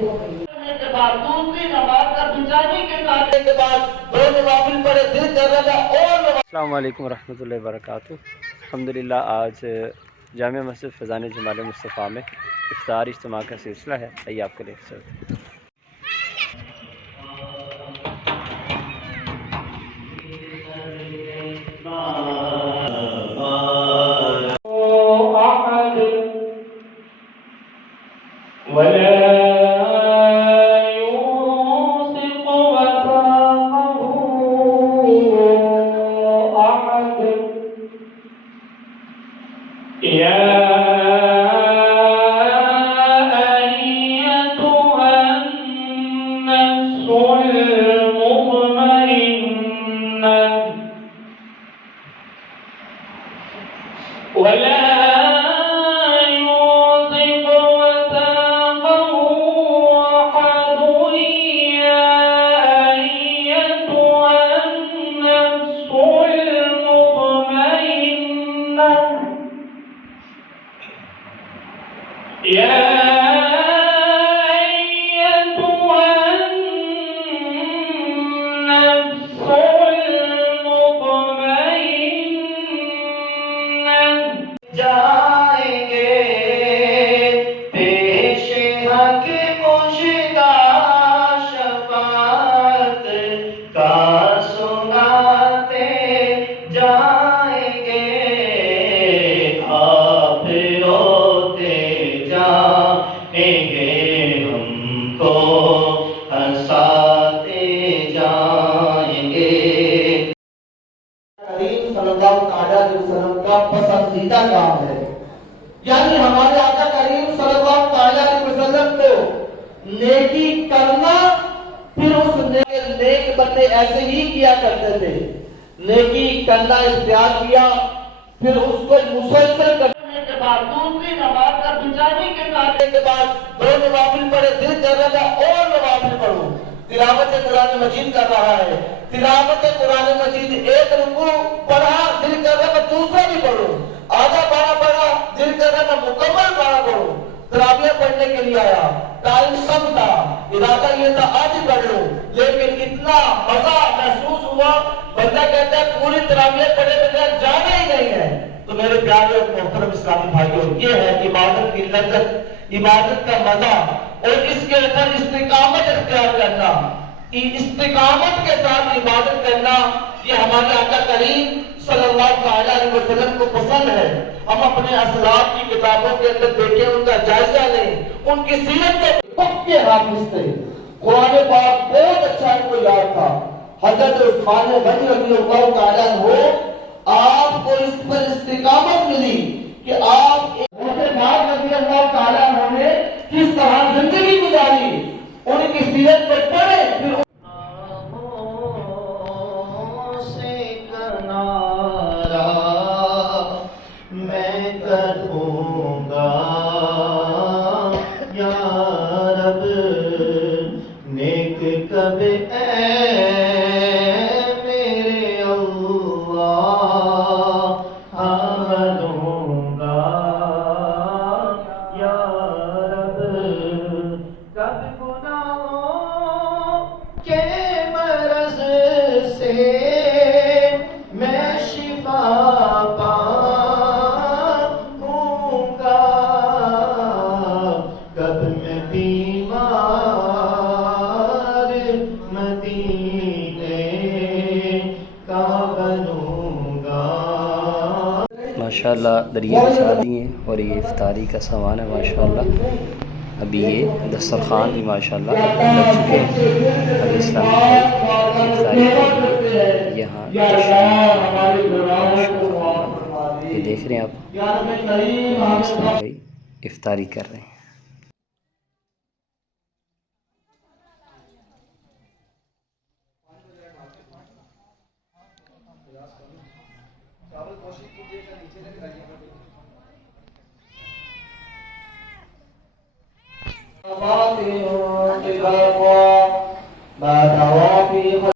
کو ملی۔ کے بعد دوسری نماز کا بچانے کے ساتھ کے بعد دو نوافل پڑھے، دل کر رہا تھا اور السلام علیکم ورحمۃ اللہ وبرکاتہ۔ الحمدللہ آج جامع مسجد فیضان جمال مصطفیٰ میں افطاری اجتماع کا سلسلہ ہے، آئیے آپ کے لیے چلتے ہیں۔ پسندیدہ کام ہے، یعنی ہمارے آقا کریم صلی اللہ علیہ وسلم کو نیکی کرنا، پھر اس نیک بندے ایسے ہی کیا کرتے تھے، نیکی کرنا اختیار کیا، پھر اس کو مسلسل کرنے کے بعد دوسری نماز کا بچانے کے ساتھ کے بعد دو نوافل پڑھے، دل کر رہا تھا اور نوافل پڑھو۔ تلاوت قرآن مجید کر رہا ہے، تلاوت قرآن مجید ایک رکوع پڑھا، دل کر رہا ہے دوسرا بھی پڑھو، آدھا پارا پڑھا، دل کر رہا ہے مکمل پارا پڑھو۔ تراویح پڑھنے کے لیے آیا، ٹائم کم تھا، ارادہ یہ تھا آج ہی پڑھ لو، لیکن اتنا مزہ محسوس ہوا، بندہ کہتا ہے پوری تراویح پڑھے بغیر جانا ہی نہیں ہے۔ تو میرے پیارے اور محترم اسلامی بھائیوں، یہ ہے عبادت کی لذت، عبادت کا مزہ، اور اس کے اوپر استقامت اختیار کرنا، استقامت کے ساتھ عبادت کرنا، یہ ہمارے آقا کریم صلی اللہ علیہ وسلم کو پسند ہے۔ ہم اپنے اسلاف کی کتابوں کے اندر دیکھیں، ان کا جائزہ لیں، ان کی سیرت کے پکے حافظ تھے، قرآن پاک بہت اچھا ان کو یاد تھا۔ حضرت عثمان غنی رضی اللہ تعالیٰ عنہ، آپ کو اس پر استقامت ملی کہ آپ رضی اللہ تعالیٰ عنہ نے کس طرح زندگی گزاری، ان کی سیرت پر پڑھے، پھر میں کروں گا یا رب نیک کب اے میرے اللہ آمدوں گا یا رب کب گناہوں کے مرض سے میں شفا ماشاءاللہ دریا بچھا دیے اور یہ افطاری کا سامان ہے ماشاءاللہ۔ ابھی یہ دسترخوان بھی ماشاءاللہ لگ چکے ہیں۔ ابھی اسلامی بھائی افطاری کے لیے یہاں یہ دیکھ رہے ہیں آپ، اسلامی بھائی افطاری کر رہے ہیں۔